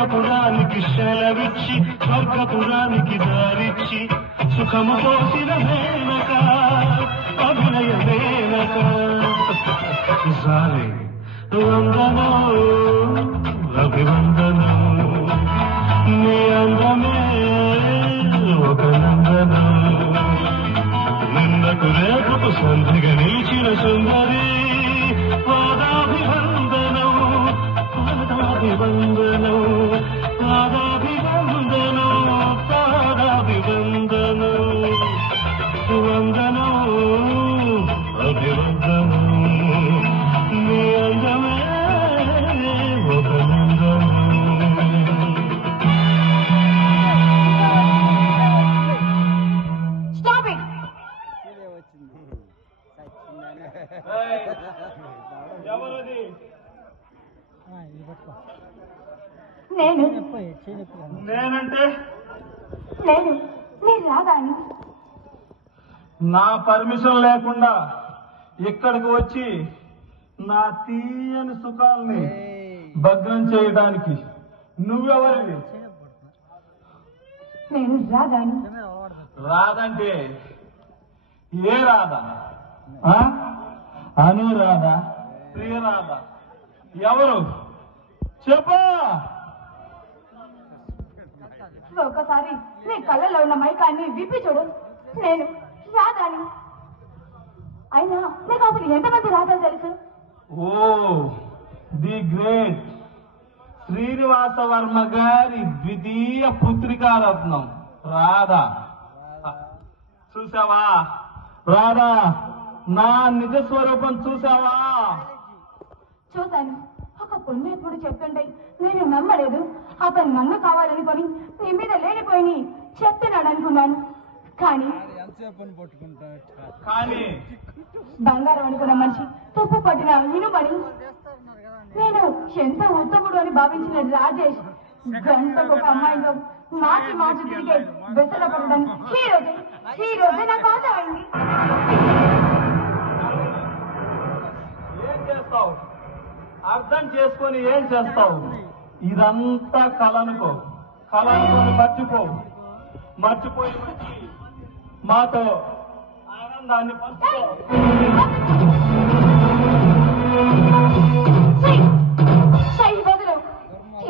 నరకపురానికి సెలవిచ్చి స్వర్గపురానికి దారిచ్చి సుఖము పోసిన మేనక అభినయ మేనక సారే వందనో అభివందనం నీ అందమే ఒక నందనం నిన్నకు రేపుకు సంధిగా నిలిచిన సుందరి పాదాభివందనం పాదాభివందనం పాదాభివందనం పాదాభివందనం వందనం అభివందనం నీ అందమే ఒక నందనం. నేనంటే నేను రాదాని నా పర్మిషన్ లేకుండా ఇక్కడికి వచ్చి నా తీయని సుఖాల్ని భగ్నం చేయడానికి నువ్వెవరివి? నేను రాదాని. రాదంటే ఏ రాధా? అనురాధ, ప్రియరాధ, ఎవరు చెప్పా? ఒకసారి నీ కళ్ళలో ఉన్న మైకాన్ని విప్పి చూడు. నేను రాదాని. అయినా నీకు అసలు ఎంతమంది రాధాలు తెలుసు? ఓ ది గ్రేట్ శ్రీనివాస వర్మ గారి ద్వితీయ పుత్రికారత్నం రాధా. చూసావా రాధా, నా నిజ స్వరూపం చూసావా? చూశాను. ఒక పుణ్యాత్ముడు చెప్తుంటే నేను నమ్మలేదు. అతను నన్ను కావాలనుకొని నీ మీద లేనిపోయి చెప్తున్నాడు అనుకున్నాను. కానీ బంగారం అనుకున్న మనిషి తుప్పు పట్టిన ఇనుమని నేను ఎంత ఉత్తముడు అని భావించిన రాజేష్ గంటకు ఒక అమ్మాయితో మార్చి మార్చి తిరిగే బెసరపడడం ఈ రోజే నాకు అర్థమైంది. ఏం చేస్తావు? అర్థం చేసుకొని ఏం చేస్తావు? ఇదంతా కలనుకో. కలనుకొని మర్చిపోయి వచ్చి మాతో ఆనందాన్ని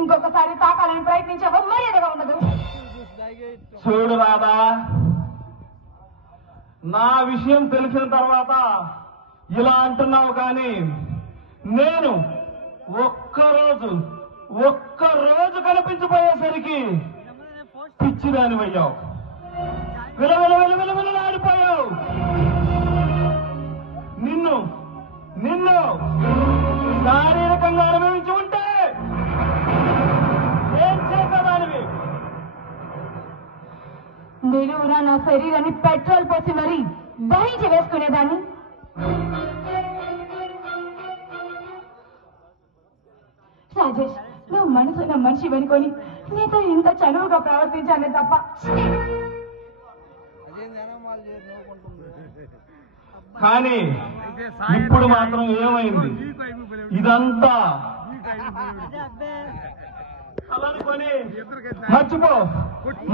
ఇంకొకసారి తాకాలని ప్రయత్నించావో మర్యాదగా ఉండదు. చూడు రాధా, నా విషయం తెలిసిన తర్వాత ఇలా అంటున్నావు, కానీ నేను ఒక్కరోజు కనిపించిపోయేసరికి పిచ్చిదాని అయ్యావు. విలవిలాడిపోయావు. నిన్ను శారీరకంగా అనుభవించి ఉంటే ఏం చేసేదానివి? నిలువునా నా శరీరాన్ని పెట్రోల్ పోసి మరీ దహించి వేసుకునేదాన్ని. రాజేష్, నువ్వు మనసున్న మనిషి వెనుకొని నీతో ఇంత చనువుగా ప్రవర్తించానే తప్ప కానీ ఇప్పుడు మాత్రం ఏమైంది? ఇదంతా అలానుకొని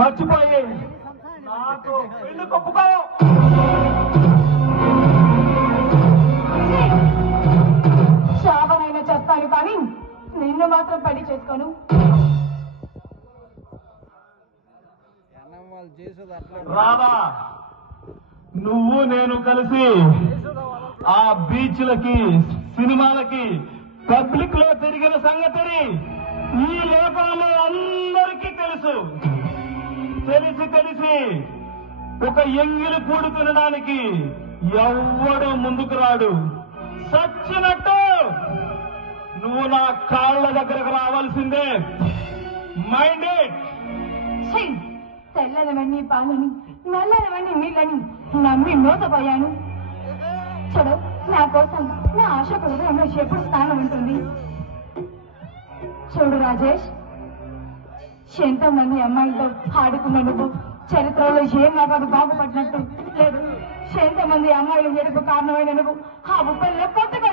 మర్చిపోయి నాకు పెళ్లి కొప్పుకో. శాపనైనా చేస్తాను, కానీ నిన్ను మాత్రం పెళ్లి చేసుకోను. రాధా, నువ్వు నేను కలిసి ఆ బీచ్లకి, సినిమాలకి, పబ్లిక్ లో తిరిగిన సంగతి ఈ లోకంలో అందరికీ తెలుసు. తెలిసి ఒక ఎంగిలి కూడు తినడానికి ఎవ్వడూ ముందుకు రాడు. సచ్చినట్టు నువ్వు నా కాళ్ళ దగ్గరకు రావాల్సిందే. మైండెడ్. తెల్లనివన్నీ పాలని, నల్లనివన్నీ నీళ్ళని నమ్మి మోసపోయాను. చూడు, నా కోసం నా ఆశ హృదయంలో ఎప్పుడు స్థానం ఉంటుంది. చూడు రాజేష్, ఎంతో మంది అమ్మాయిలతో ఆడుకున్న నువ్వు చరిత్రలో ఏం నాకు బాగుపడినట్టు లేదు. ఎంతో మంది అమ్మాయిలు ఎరుపు కారణమైన నువ్వు ఆ ఉప్పల్లో కొత్తగా